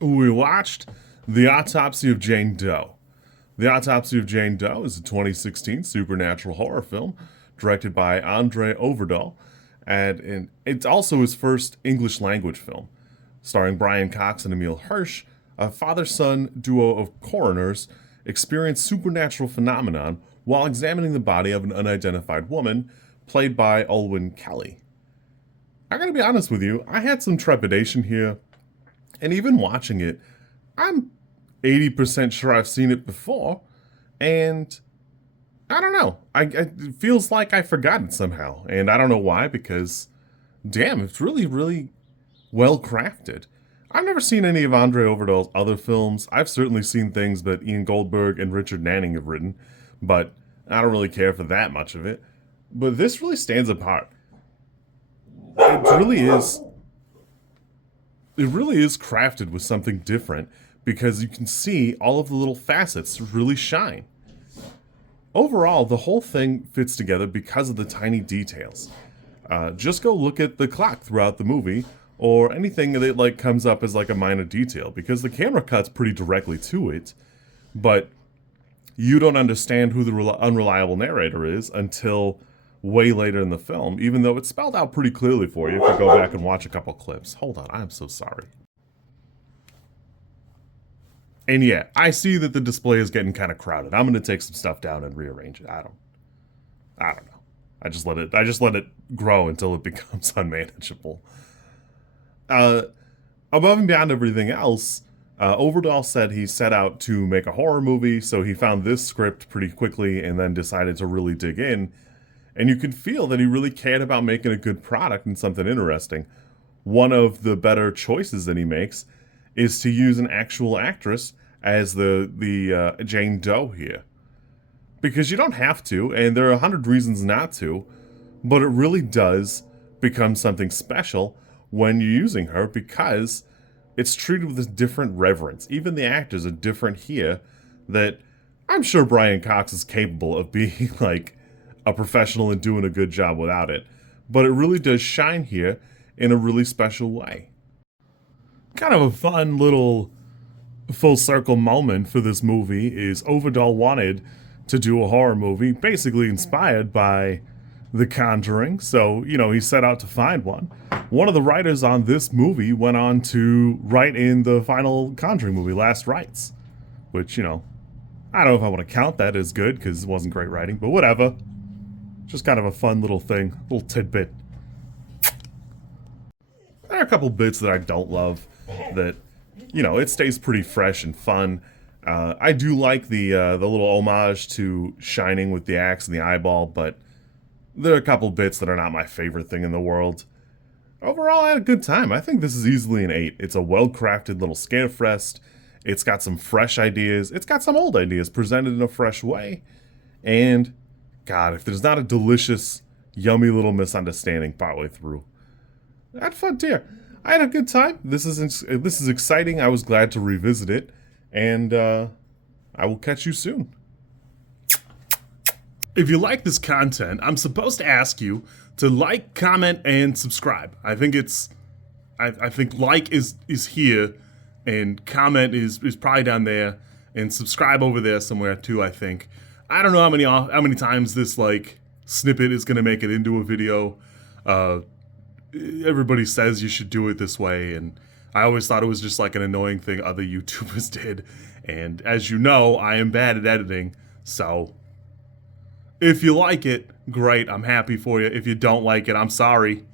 We watched The Autopsy of Jane Doe. The Autopsy of Jane Doe is a 2016 supernatural horror film directed by André Øvredal, and it's also his first English language film, starring Brian Cox and Emile Hirsch. A father-son duo of coroners experience supernatural phenomenon while examining the body of an unidentified woman, played by Olwen. I gotta be honest with you, I had some trepidation here, and even watching it, I'm 80% sure I've seen it before, and I don't know. It feels like I forgot it somehow, and I don't know why, because damn, it's really, really well crafted. I've never seen any of André Øvredal's other films. I've certainly seen things that Ian Goldberg and Richard Naing have written, but I don't really care for that much of it. But this really stands apart. It really is. It really is crafted with something different because you can see all of the little facets really shine. Overall, the whole thing fits together because of the tiny details. Just go look at the clock throughout the movie, or anything that like comes up as like a minor detail, because the camera cuts pretty directly to it, but you don't understand who the unreliable narrator is until way later in the film, even though it's spelled out pretty clearly for you if you go back and watch a couple clips. Hold on, I'm so sorry. And yeah, I see that the display is getting kind of crowded. I'm gonna take some stuff down and rearrange it. I don't know. I just let it grow until it becomes unmanageable. Above and beyond everything else, Øvredal said he set out to make a horror movie, so he found this script pretty quickly and then decided to really dig in. And you could feel that he really cared about making a good product and something interesting. One of the better choices that he makes is to use an actual actress as the Jane Doe here. Because you don't have to, and there are 100 reasons not to, but it really does become something special when you're using her, because it's treated with a different reverence. Even the actors are different here, that I'm sure Brian Cox is capable of being like a professional and doing a good job without it. But it really does shine here in a really special way. Kind of a fun little full circle moment for this movie is Øvredal wanted to do a horror movie basically inspired by The Conjuring, so, he set out to find one. One of the writers on this movie went on to write in the final Conjuring movie, Last Rites, which, I don't know if I want to count that as good, because it wasn't great writing, but whatever. Just kind of a fun little thing, little tidbit. There are a couple bits that I don't love, that, it stays pretty fresh and fun. I do like the little homage to Shining with the axe and the eyeball, but there are a couple bits that are not my favorite thing in the world. Overall, I had a good time. I think this is easily an 8. It's a well-crafted little scarefest. It's got some fresh ideas. It's got some old ideas presented in a fresh way. And, God, if there's not a delicious, yummy little misunderstanding partway through. I had fun too. I had a good time. This is exciting. I was glad to revisit it. And I will catch you soon. If you like this content, I'm supposed to ask you to like, comment, and subscribe. I think like is here, and comment is probably down there, and subscribe over there somewhere too, I think. I don't know how many times this like snippet is gonna make it into a video. Everybody says you should do it this way, and I always thought it was just like an annoying thing other YouTubers did. And as you know, I am bad at editing, so if you like it, great, I'm happy for you. If you don't like it, I'm sorry.